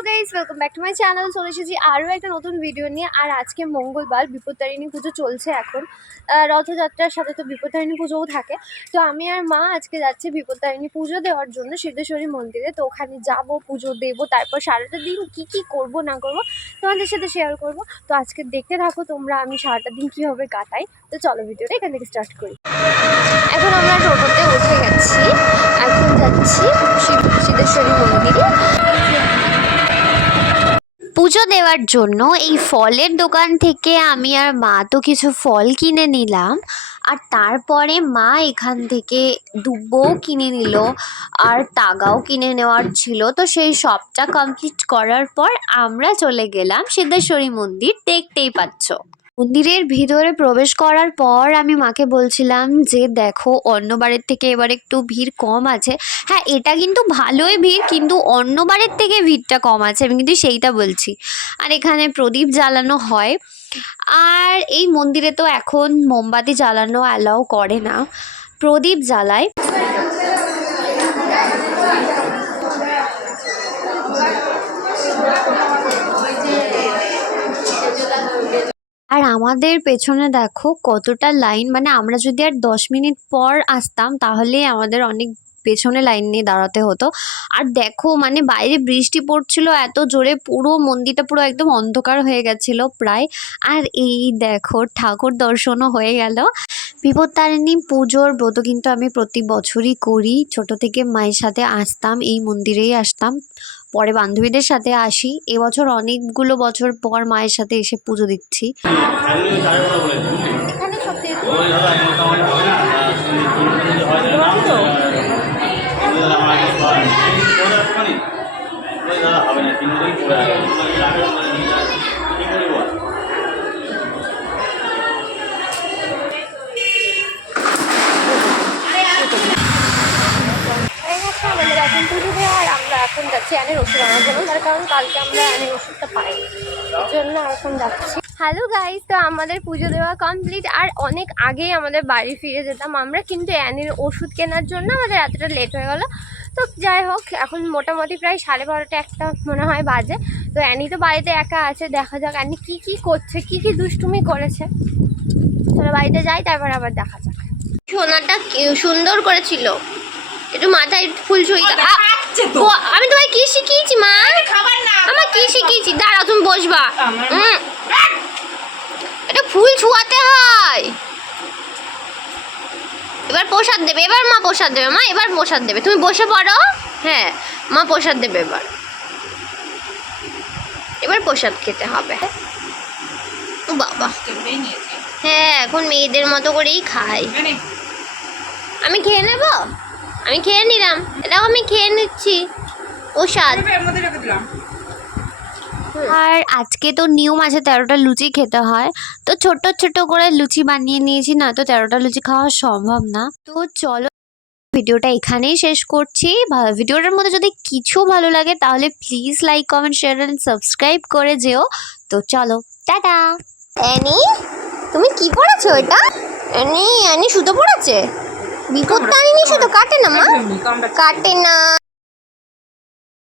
Hello guys welcome back to my channel চলে এসেছি আরও একটা নতুন ভিডিও নিয়ে। আর আজকে মঙ্গলবার, বিপত্তারিণী পুজো চলছে এখন। রথযাত্রার সাথে তো বিপত্তারিণী পুজোও থাকে। তো আমি আর মা আজকে যাচ্ছি বিপত্তারিণী পুজো দেওয়ার জন্য সিদ্ধেশ্বরী মন্দিরে। তো ওখানে যাব, পুজো দেবো, তারপর সারাটা দিন কি কি করব, না করব তোমাদের সাথে শেয়ার করব। তো আজকে দেখতে থাকো তোমরা আমি সারাটা দিন কীভাবে কাটাই। তো চলো ভিডিওটা এখান থেকে স্টার্ট করি। এখন আমরা টোটোতে উঠে গেছি। এখন যাচ্ছি সিদ্ধেশ্বরী মন্দিরে। পুজো দেওয়ার জন্য এই ফলের দোকান থেকে আমি আর মা তো কিছু ফল কিনে নিলাম। আর তারপরে মা এখান থেকে দুব্বও কিনে নিল আর তাগাও কিনে নেওয়ার ছিল। তো সেই সবটা কমপ্লিট করার পর আমরা চলে গেলাম সিদ্ধেশ্বরী মন্দির, দেখতেই পাচ্ছ। মন্দিরের ভিতরে প্রবেশ করার পর আমি মাকে বলছিলাম যে, দেখো অন্যবারের থেকে এবার একটু ভিড় কম আছে। হ্যাঁ এটা কিন্তু ভালোই ভিড়, কিন্তু অন্য বারের থেকে ভিড়টা কম আছে, আমি কিন্তু সেইটা বলছি। আর এখানে প্রদীপ জ্বালানো হয়। আর এই মন্দিরে তো এখন মোমবাতি জ্বালানো অ্যালাউ করে না। প্রদীপ জ্বালায়। আর আমাদের পেছনে দেখো কতটা লাইন মানে আমরা যদি আর দশ মিনিট পর আসতাম তাহলে আমাদের অনেক পেছনে লাইন নিয়ে দাঁড়াতে হতো। আর দেখো মানে বাইরে বৃষ্টি পড়ছিল এত জোরে, পুরো মন্দিরটা পুরো একদম অন্ধকার হয়ে গেছিল প্রায়। আর এই দেখো ঠাকুর দর্শনও হয়ে গেল। বিপত্তারিণী পুজোর ব্রত কিন্তু আমি প্রতি বছরই করি। ছোট থেকে মায়ের সাথে আসতাম, এই মন্দিরেই আসতাম। পরে বান্ধবীদের সাথে আসি। এবছর অনেকগুলো বছর পর মায়ের সাথে এসে পুজো দিচ্ছি। এখানে সব এই হচ্ছে আমাদের এখন পুজো দেওয়া আর আমরা এখন যাচ্ছি অ্যানের ওষুধ আনার জন্য। তার কারণ কালকে আমরা অ্যানের ওষুধটা পাইনি। এই জন্য এখন যাচ্ছি। হ্যালো গাইস তো আমাদের পুজো দেওয়া কমপ্লিট আর অনেক আগেই আমাদের বাড়ি ফিরে যেতাম আমরা কিন্তু অ্যানির ওষুধ কেনার জন্য আমাদের এতটা লেট হয়ে গেল। তো যাই হোক এখন মোটামুটি প্রায় সাড়ে বারোটা একটা মনে হয় বাজে। তো অ্যানি তো বাড়িতে একা আছে দেখা যাক অ্যানি কী কী করছে কী কী দুষ্টুমি করেছে। চলো বাড়িতে যাই তারপর আবার দেখা যাক। সোনাটা সুন্দর করেছিল। একটু মাথায় ফুল ছুঁই আমি তোমায় কি শিখিয়েছি মা? আমার কি শিখিয়েছি? দাঁড়াও তুমি বসবা। উম। এটা ফুল ছুঁয়াতে হয়। এবার প্রসাদ দেবে এবার মা প্রসাদ দেবে মা এবার প্রসাদ দেবে। তুমি বসে পড়ো হ্যাঁ মা প্রসাদ দেবে এবার। এবার প্রসাদ খেতে হবে। বাবা। হ্যাঁ এখন মেয়েদের মতো করেই খাই। আমি খেয়ে নেব? আমি খেয়ে নিলাম। এটাও আমি খেয়ে নিচ্ছি। প্রসাদ আর আজকে তো নিয়ম আছে তেরোটা লুচি খেতে হয়। তো ছোট ছোট করে লুচি বানিয়ে নিয়েছি না তো তেরোটা লুচি খাওয়া সম্ভব না। তো চলো ভিডিওটা এখানেই শেষ করছি। ভিডিওটার মধ্যে যদি কিছু ভালো লাগে তাহলে please like comment share and subscribe করে যেও। তো চলো টাটা। অ্যানি তুমি কি পড়েছো এটা? অ্যানি অ্যানি সুতো পড়েছে বিপদ টানিনি তো? কাটে না মা। কাটে না।